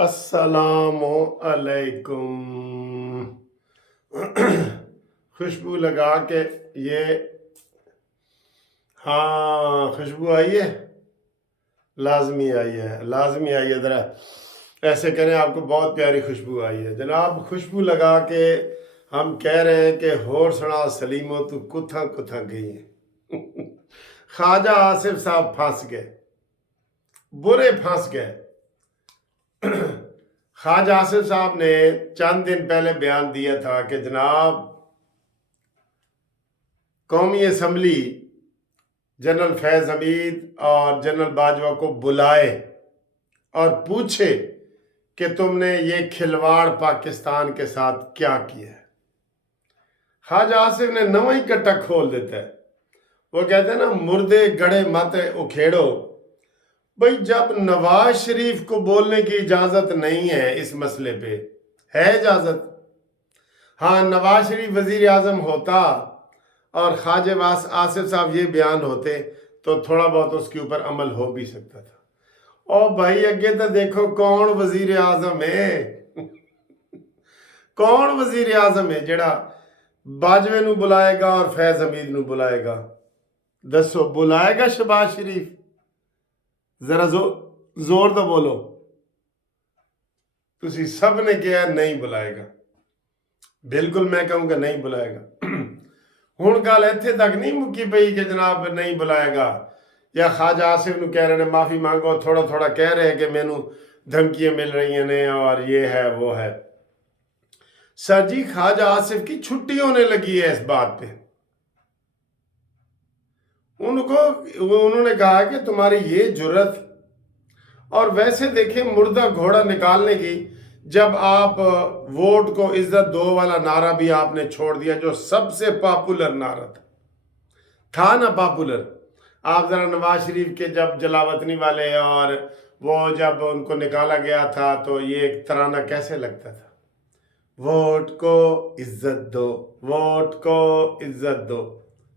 अस्सलाम अलैकुम। खुशबू लगा के ये, हाँ खुशबू आई है, लाजमी आई है, लाजमी आई है। ज़रा ऐसे करें, आपको बहुत प्यारी खुशबू आई है जनाब। खुशबू लगा के हम कह रहे हैं कि होर सुना सलीमो तू कुथा कुथा गई है। ख्वाजा आसिफ साहब फंस गए, बुरे फंस गए। ख्वाजा आसिफ साहब ने चंद दिन पहले बयान दिया था कि जनाब कौमी असम्बली जनरल फैज़ हमीद और जनरल बाजवा को बुलाए और पूछे कि तुमने ये खिलवाड़ पाकिस्तान के साथ क्या किया है। ख्वाजा आसिफ ने नवा ही कट्टा खोल देता है। वो कहते हैं ना, मुर्दे गड़े मत उखेड़ो। भाई, जब नवाज शरीफ को बोलने की इजाज़त नहीं है इस मसले पे, है इजाज़त? हाँ, नवाज शरीफ वज़ीर आज़म होता और ख्वाजा आसिफ साहब ये बयान होते तो थोड़ा बहुत उसके ऊपर अमल हो भी सकता था। और भाई अगे तो देखो कौन वज़ीर आज़म है। कौन वज़ीर आज़म है जड़ा बाजवे नू बुलाएगा और फैज़ हमीद नू बुलाएगा? दसो, बुलाएगा शहबाज शरीफ? जरा जोर तो बोलो। तुसी सब ने कहा नहीं बुलाएगा, बिल्कुल मैं कहूँगा नहीं बुलाएगा। हुण गल इत्थे तक नहीं मुक्की पई कि जनाब नहीं बुलाएगा, या ख्वाजा आसिफ नू कह रहे ने माफ़ी मांगो, थोड़ा थोड़ा कह रहे हैं कि मैनू धमकियाँ मिल रही ने और ये है वो है। सर जी, ख्वाजा आसिफ की छुट्टी होने लगी है इस बात पे। उन्होंने कहा कि तुम्हारी ये जुर्रत, और वैसे देखें मुर्दा घोड़ा निकालने की, जब आप वोट को इज्जत दो वाला नारा भी आपने छोड़ दिया, जो सबसे पॉपुलर नारा था ना, पॉपुलर। आप जरा नवाज शरीफ के जब जलावतनी वाले और वो जब उनको निकाला गया था तो ये एक तराना कैसे लगता था, वोट को इज्जत दो, वोट को इज्जत दो,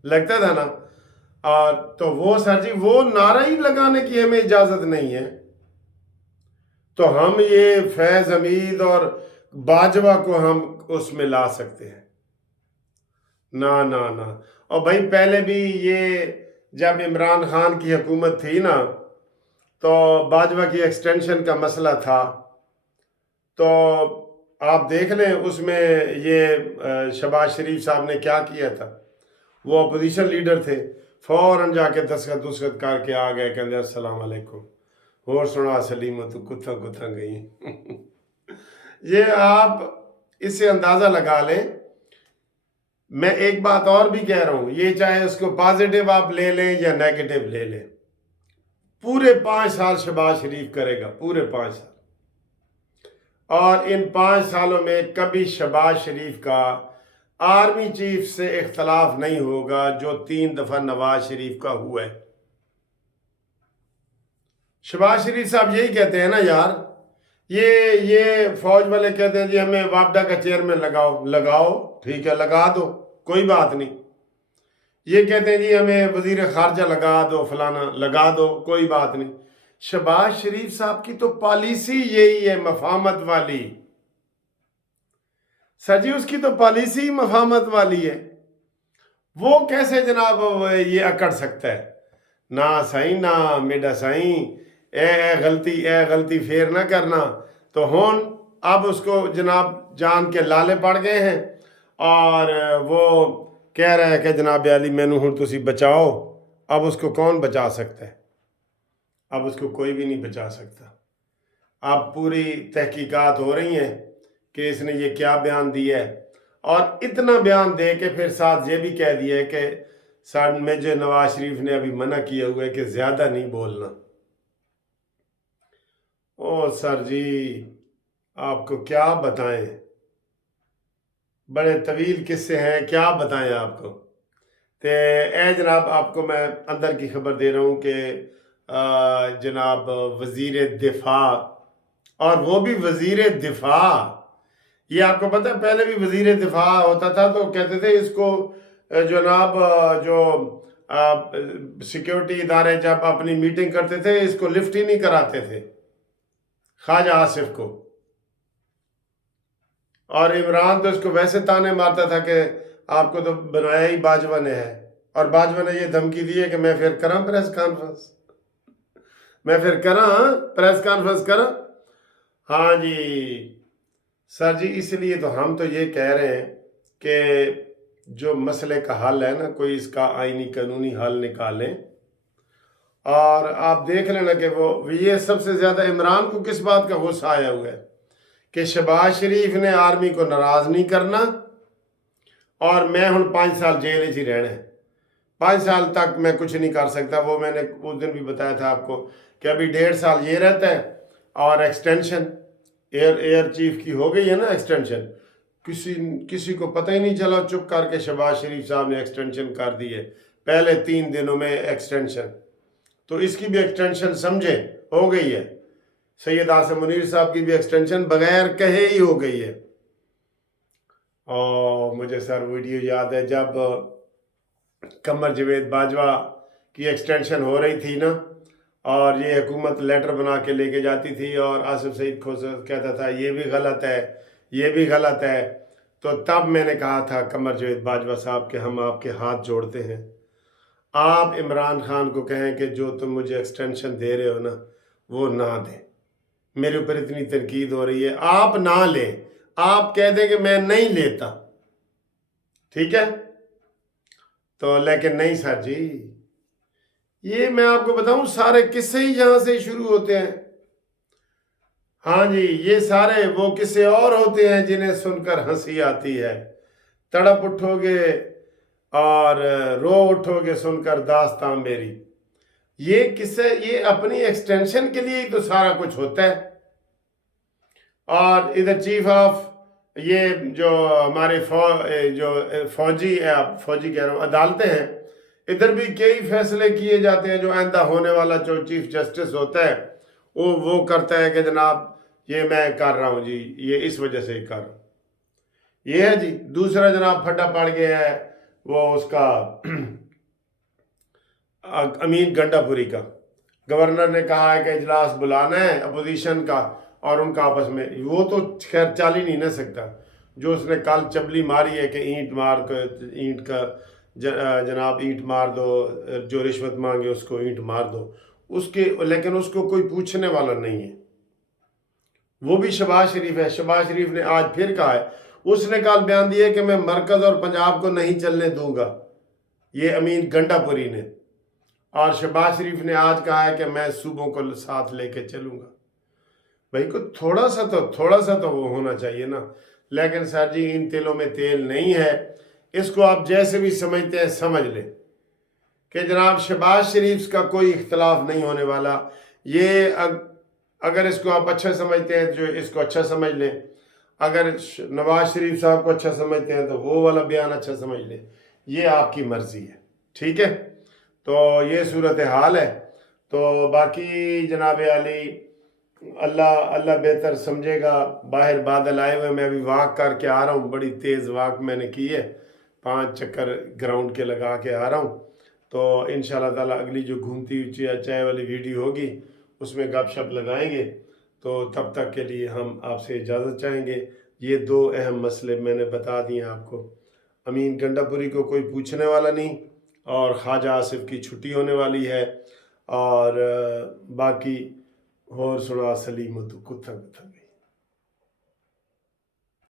लगता था ना। और तो वो सर जी, वो नारा ही लगाने की हमें इजाजत नहीं है, तो हम ये फैज़ हमीद और बाजवा को हम उसमें ला सकते हैं? ना ना ना। और भाई पहले भी ये जब इमरान खान की हुकूमत थी ना, तो बाजवा की एक्सटेंशन का मसला था, तो आप देख लें उसमें ये शहबाज शरीफ साहब ने क्या किया था। वो अपोजिशन लीडर थे, फौरन जाके दस्तखत करके आ गए, कहते अस्सलाम वालेकुम, और सुना सलीम तो कुथा कुथा गई। ये आप इससे अंदाज़ा लगा लें। मैं एक बात और भी कह रहा हूँ, ये चाहे उसको पॉजिटिव आप ले लें या नेगेटिव ले लें, पूरे 5 साल शहबाज शरीफ करेगा, पूरे 5 साल, और इन 5 सालों में कभी शहबाज शरीफ का आर्मी चीफ से इख्तलाफ नहीं होगा जो 3 दफ़ा नवाज शरीफ का हुआ है। शहबाज शरीफ साहब यही कहते हैं ना यार, ये फौज वाले कहते हैं जी हमें वापडा का चेयरमैन लगाओ, लगाओ ठीक है, लगा दो, कोई बात नहीं। ये कहते हैं जी हमें वजीर खारजा लगा दो, फलाना लगा दो, कोई बात नहीं। शहबाज शरीफ साहब की तो पॉलिसी यही है, मफामत वाली। सर जी, उसकी तो पॉलिसी मफामत वाली है, वो कैसे जनाब ये अकड़ सकता है? ना सही ना मेरा सही, ए गलती फेर ना करना। तो होन अब उसको जनाब जान के लाले पड़ गए हैं, और वो कह रहा है कि जनाब अली मैनू हुण तुसी बचाओ। अब उसको कौन बचा सकता है? अब उसको कोई भी नहीं बचा सकता। अब पूरी तहकीकात हो रही हैं कि इसने ये क्या बयान दिया है, और इतना बयान दे के फिर साथ ये भी कह दिया है कि सर मेजर नवाज शरीफ ने अभी मना किया हुआ है कि ज़्यादा नहीं बोलना। ओ सर जी, आपको क्या बताएं, बड़े तवील किस्से हैं, क्या बताएं आपको। तो ए जनाब, आपको मैं अंदर की खबर दे रहा हूँ कि जनाब वज़ीर दिफा, और वो भी वज़ीर दिफा, ये आपको पता है पहले भी वज़ीर दिफा होता था तो कहते थे इसको जनाब जो सिक्योरिटी इदारे जब अपनी मीटिंग करते थे इसको लिफ्ट ही नहीं कराते थे। ख्वाजा आसिफ को, और इमरान तो इसको वैसे ताने मारता था कि आपको तो बनाया ही बाजवा ने है, और बाजवा ने ये धमकी दी है कि मैं फिर करा प्रेस कॉन्फ्रेंस, मैं फिर करा प्रेस कॉन्फ्रेंस करा। हाँ जी सर जी, इसलिए तो हम तो ये कह रहे हैं कि जो मसले का हल है ना, कोई इसका आईनी कानूनी हल निकालें। और आप देख लेना कि वो ये सबसे ज़्यादा इमरान को किस बात का गुस्सा आया हुआ है कि शहबाज शरीफ ने आर्मी को नाराज़ नहीं करना, और मैं हूँ 5 साल जेल ही रहना है, 5 साल तक मैं कुछ नहीं कर सकता। वो मैंने उस दिन भी बताया था आपको कि अभी 1.5 साल ये रहता है, और एक्सटेंशन एयर चीफ की हो गई है ना एक्सटेंशन, किसी को पता ही नहीं चला, चुप करके शहबाज शरीफ साहब ने एक्सटेंशन कर दी है, पहले 3 दिनों में एक्सटेंशन। तो इसकी भी एक्सटेंशन समझे हो गई है, सैयद आसिम मुनीर साहब की भी एक्सटेंशन बगैर कहे ही हो गई है। और मुझे सर वीडियो याद है जब कमर जवेद बाजवा की एक्सटेंशन हो रही थी ना, और ये हुकूमत लेटर बना के लेके जाती थी, और आसिफ सईद खोसर कहता था ये भी गलत है, ये भी गलत है। तो तब मैंने कहा था कमर जवेद बाजवा साहब के हम आपके हाथ जोड़ते हैं, आप इमरान खान को कहें कि जो तुम मुझे एक्सटेंशन दे रहे हो ना वो ना दें, मेरे ऊपर इतनी तनकीद हो रही है, आप ना लें, आप कह दें कि मैं नहीं लेता, ठीक है। तो लेकिन नहीं सर जी, ये मैं आपको बताऊं सारे किस्से ही यहां से शुरू होते हैं। हाँ जी, ये सारे वो किस्से और होते हैं जिन्हें सुनकर हंसी आती है, तड़प उठोगे और रो उठोगे सुनकर दास्तां मेरी। ये किस्से ये अपनी एक्सटेंशन के लिए ही तो सारा कुछ होता है। और इधर चीफ ऑफ ये जो हमारे फौजी कह रहा हूँ अदालतें हैं, इधर भी कई फैसले किए जाते हैं जो आइंदा होने वाला जो चीफ जस्टिस होता है वो करता है कि जनाब ये मैं कर रहा हूँ जी, ये इस वजह से कर रहा हूँ, ये है जी। दूसरा जनाब फटा पड़ गया है वो उसका अमीन गंडापुरी का, गवर्नर ने कहा है कि इजलास बुलाना है अपोजिशन का और उनका आपस में, वो तो खैर चाल ही नहीं ना सकता। जो उसने कल चबली मारी है कि ईंट मार ईंट का जनाब ईंट मार दो, जो रिश्वत मांगे उसको ईंट मार दो, उसके लेकिन उसको कोई पूछने वाला नहीं है। वो भी शहबाज शरीफ है। शहबाज शरीफ ने आज फिर कहा है, उसने कल बयान दिया कि मैं मरकज और पंजाब को नहीं चलने दूंगा, ये अमीन गंडापुरी ने। और शहबाज शरीफ ने आज कहा है कि मैं सूबों को साथ लेके चलूंगा। भाई को थोड़ा सा तो वो होना चाहिए ना। लेकिन सर जी इन तिलों में तेल नहीं है, इसको आप जैसे भी समझते हैं समझ लें कि जनाब शहबाज शरीफ का कोई इख्तलाफ नहीं होने वाला। ये अगर इसको आप अच्छा समझते हैं जो इसको अच्छा समझ लें, अगर नवाज शरीफ साहब को अच्छा समझते हैं तो वो वाला बयान अच्छा समझ लें, ये आपकी मर्जी है, ठीक है। तो ये सूरत हाल है। तो बाकी जनाब आली अल्लाह बेहतर समझेगा। बाहर बादल आए हुए, मैं अभी वॉक करके आ रहा हूँ, बड़ी तेज़ वॉक मैंने की है, 5 चक्कर ग्राउंड के लगा के आ रहा हूँ। तो इंशाल्लाह ताला अगली जो घूमती हुई चाय वाली वीडियो होगी उसमें गपशप लगाएंगे। तो तब तक के लिए हम आपसे इजाज़त चाहेंगे। ये 2 अहम मसले मैंने बता दिए आपको, अमीन गंडापुरी को कोई पूछने वाला नहीं, और ख्वाजा आसिफ की छुट्टी होने वाली है, और बाकी और सुना सलीम तो कुत्ता